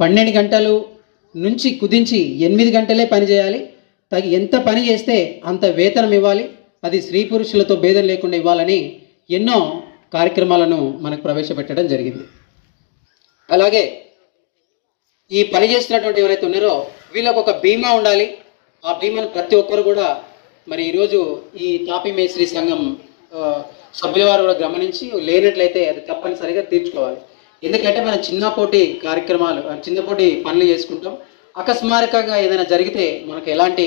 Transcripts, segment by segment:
12 గంటలు నుంచి కుదించి 8 గంటలే పని చేయాలి. ఎంత పని చేస్తే అంత వేతనం ఇవ్వాలి, అది స్త్రీ పురుషులతో భేదం లేకుండా ఇవ్వాలని ఎన్నో కార్యక్రమాలను మనకు ప్రవేశపెట్టడం జరిగింది. అలాగే ఈ పని చేస్తున్నటువంటి ఎవరైతే ఉన్నారో వీళ్ళకు ఒక బీమా ఉండాలి. ఆ బీమాను ప్రతి ఒక్కరు కూడా మరి ఈరోజు ఈ తాపీ మేస్త్రి సంఘం సభ్యుల వారు కూడా గమనించి లేనట్లయితే అది తప్పనిసరిగా తీర్చుకోవాలి. ఎందుకంటే మనం చిన్నపోటి కార్యక్రమాలు, చిన్నపోటి పనులు చేసుకుంటాం. అకస్మాత్తుగా ఏదైనా జరిగితే మనకు ఎలాంటి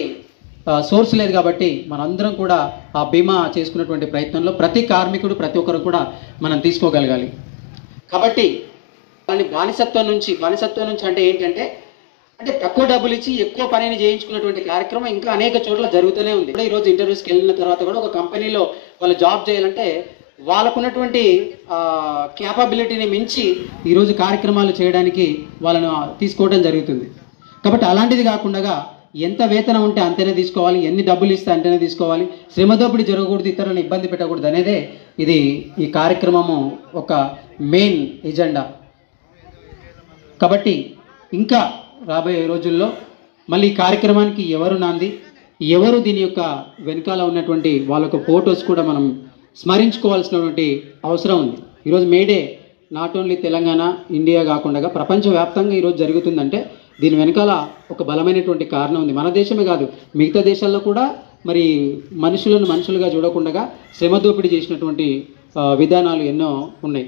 సోర్స్ లేదు కాబట్టి మనందరం కూడా ఆ బీమా చేసుకున్నటువంటి ప్రయత్నంలో ప్రతి కార్మికుడు ప్రతి ఒక్కరు కూడా మనం తీసుకోగలగాలి. కాబట్టి దాన్ని బానిసత్వం నుంచి అంటే ఏంటంటే తక్కువ డబ్బులు ఇచ్చి ఎక్కువ పనిని చేయించుకున్నటువంటి కార్యక్రమం ఇంకా అనేక చోట్ల జరుగుతూనే ఉంది. ఈరోజు ఇంటర్వ్యూస్కి వెళ్ళిన తర్వాత కూడా ఒక కంపెనీలో వాళ్ళు జాబ్ చేయాలంటే వాళ్ళకున్నటువంటి క్యాపబిలిటీని మించి ఈరోజు కార్యక్రమాలు చేయడానికి వాళ్ళను తీసుకోవడం జరుగుతుంది. కాబట్టి అలాంటిది కాకుండా ఎంత వేతనం ఉంటే అంతనే తీసుకోవాలి, ఎన్ని డబ్బులు ఇస్తే అంతనే తీసుకోవాలి, శ్రమ దోపిడీ జరగకూడదు, ఇతరులను ఇబ్బంది పెట్టకూడదు అనేదే ఈ కార్యక్రమము ఒక మెయిన్ ఎజెండా. కాబట్టి ఇంకా రాబోయే రోజుల్లో మళ్ళీ ఈ కార్యక్రమానికి ఎవరు నాంది, ఎవరు దీని యొక్క వెనకాల ఉన్నటువంటి వాళ్ళకు ఫోటోస్ కూడా మనం స్మరించుకోవాల్సినటువంటి అవసరం ఉంది. ఈరోజు May Day not only Telangana, India కాకుండా ప్రపంచవ్యాప్తంగా ఈరోజు జరుగుతుందంటే దీని వెనకాల ఒక బలమైనటువంటి కారణం ఉంది. మన దేశమే కాదు, మిగతా దేశాల్లో కూడా మరి మనుషులను మనుషులుగా చూడకుండా శ్రమ దోపిడీ చేసినటువంటి విధానాలు ఎన్నో ఉన్నాయి.